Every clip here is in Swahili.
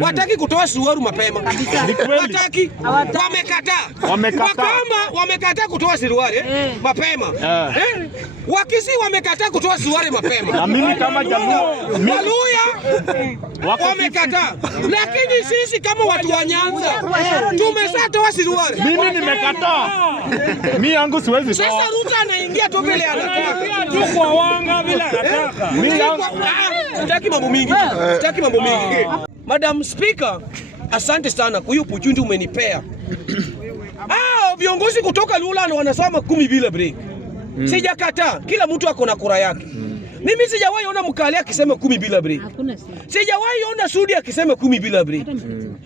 wataki kutoa suruali mapema. Wataki. Wamekataa. Wamekataa kutoa suruali mapema. Wakisi wamekataa kutoa suruali mapema. Na mimi kama Jaluo, wamekataa. Lakini sisi kama watu wa Nyanza tumeshatoa suruali. Mimi nimekataa. Mimi yangu siwezi toa. Sasa Ruto anaingia tu mbele anataka. Tu kwa wanga bila anataka. Mimi yangu sitaki mambo mingi. Sitaki mambo mingi. Madam Speaker, asante sana kwa hiyo opportunity umenipea. Viongozi kutoka Luland wanasema 10 bila break. Sijakataa, kila mtu ako na kura yake. Mimi sijawahi ona Mkale akisema 10 bila break. Sijawahi ona Sudi akisema 10 bila break.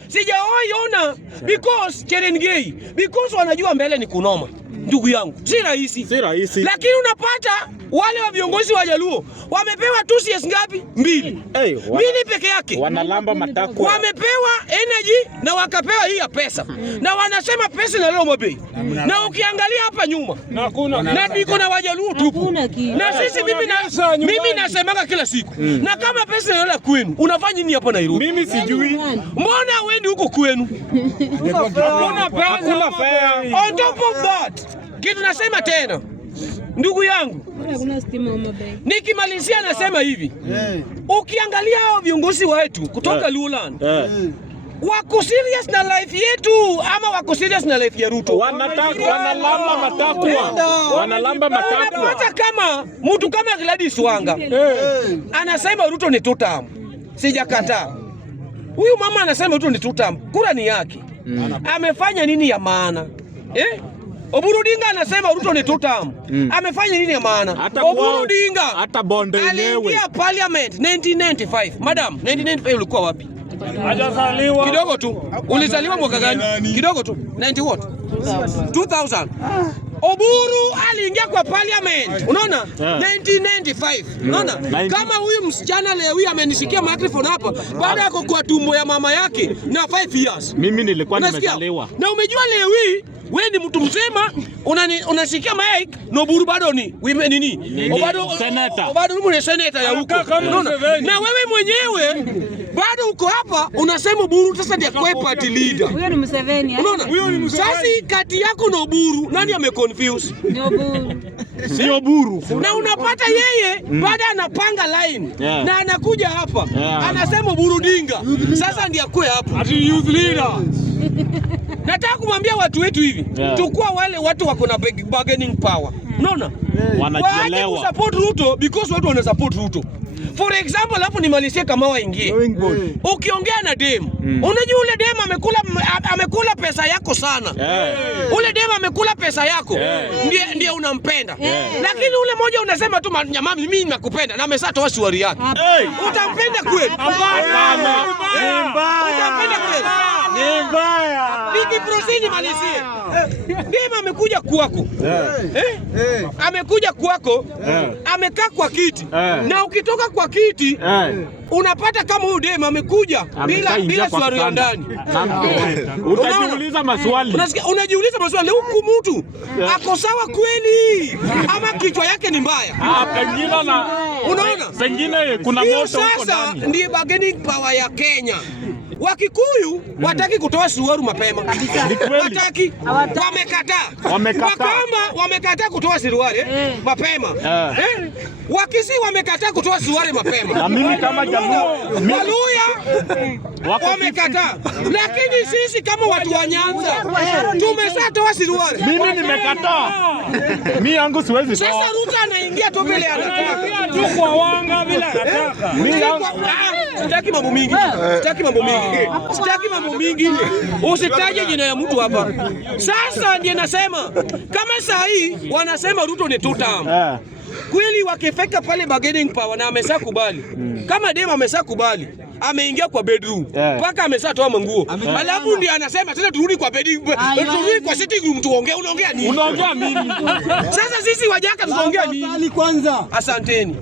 Sijawahi ona because Cherengei, because wanajua mbele ni kunoma. Ndugu yangu, si rahisi. Lakini unapata wale wa viongozi wa Jaluo wamepewa TCS ngapi? 2. 2 peke yake. Wanalamba matakwa. Wamepewa energy na wakapewa hii ya pesa. Na wanasema pesa na leo mabei. Na ukiangalia hapa nyuma, na niko na Wajaluo tupu. Na sisi mimi nasemanga kila siku. Na kama pesa inaenda kwenu, unafanya nini hapa Nairobi? Mimi sijui. Mbona wendi huko kwenu? Hakuna fare. On top of that, kitu nasema tena, ndugu yangu, nikimalizia nasema hivi, ukiangalia hao viongozi wetu kutoka Luland, wako serious na life yetu ama wako serious na life ya Ruto? Wanalamba matakwa. Hata kama mtu kama Gladys Wanga anasema Ruto ni tutam, sijakataa. Huyu mama anasema Ruto ni tutam, kura ni yake. Amefanya nini ya maana? Oburu Odinga anasema Ruto ni tutam. Amefanya nini ya maana? Oburu Odinga hata bonde yenyewe aliingia parliament 1995. Madam, 1995 ulikuwa wapi? Hajazaliwa. Kidogo tu. Ulizaliwa mwaka gani? Kidogo tu. 90 what? 2000. Oburu aliingia kwa parliament. Unaona? 1995. Unaona? Kama huyu msichana leo hii amenishikia microphone hapa baada ya kwa tumbo ya mama yake na 5 years. Mimi nilikuwa nimezaliwa. Na umejua leo hii wewe ni mtu mzima unashikia mic na Oburu bado ni women nini? Senator. Bado ni senator ya huko. Unaona? Na wewe mwenyewe bado uko hapa unasema Oburu sasa ndiye kwa party leader. Huyo ni Museveni. Unaona? Sasa kati yako na Oburu nani ameconfuse? Ni Oburu. Si Oburu. Na unapata yeye baada anapanga line na anakuja hapa anasema Oburu Odinga sasa ndiye akwe hapa. Ati youth leader. Nataka kumwambia watu wetu hivi, tukua wale watu wako na bargaining power. Unaona? Wanajielewa. Support Ruto because watu wana support Ruto. For example, hapo nimalizie kama waingie. Ukiongea na dem, unajua ule dem amekula pesa yako sana. Ule dem amekula pesa yako. Ndiye unampenda. Lakini ule mmoja unasema tu jamaa mimi nakupenda na ameshatoa suari yake. Utampenda kweli? Hapana. Utampenda kweli? Ni mbaya. Nikiprosini malizie. Dem amekuja kwako. Amekuja kwako. Amekaa kwa kiti. Na ukitoka kwa kiti unapata kama huyu dem amekuja bila swali ya ndani. Utajiuliza maswali. Unajiuliza maswali, huku mtu ako sawa kweli ama kichwa yake ni mbaya? Pengine unaona? Pengine kuna moto huko ndani. Sasa ndiye bargaining power ya Kenya. Wakikuyu wataki kutoa suruali mapema. Wataki. Wamekataa kutoa suruali mapema. Wakisi wamekataa kutoa suruali mapema. Na mimi kama Jaluo, wamekataa. Lakini sisi kama watu wa Nyanza tumeshatoa suruali. Mimi nimekataa. Mimi yangu siwezi toa. Sasa Ruto anaingia tu mbele anataka. Tu kwa wanga bila anataka. Sitaki mambo mingi. Sitaki mambo mingi. Usitaje jina ya mtu hapa. Sasa ndiye nasema kama saa hii wanasema Ruto ni tutam. Kweli wakifeka pale bargaining power na ameshakubali. Kama dem ameshakubali, ameingia kwa bedroom. Paka ameshatoa manguo. Alafu ndiye anasema tena turudi kwa bedroom. Turudi kwa sitting room tuongee. Unaongea nini? Unaongea mimi. Sasa sisi wajaka tutaongea nini? Kwanza. Asanteni.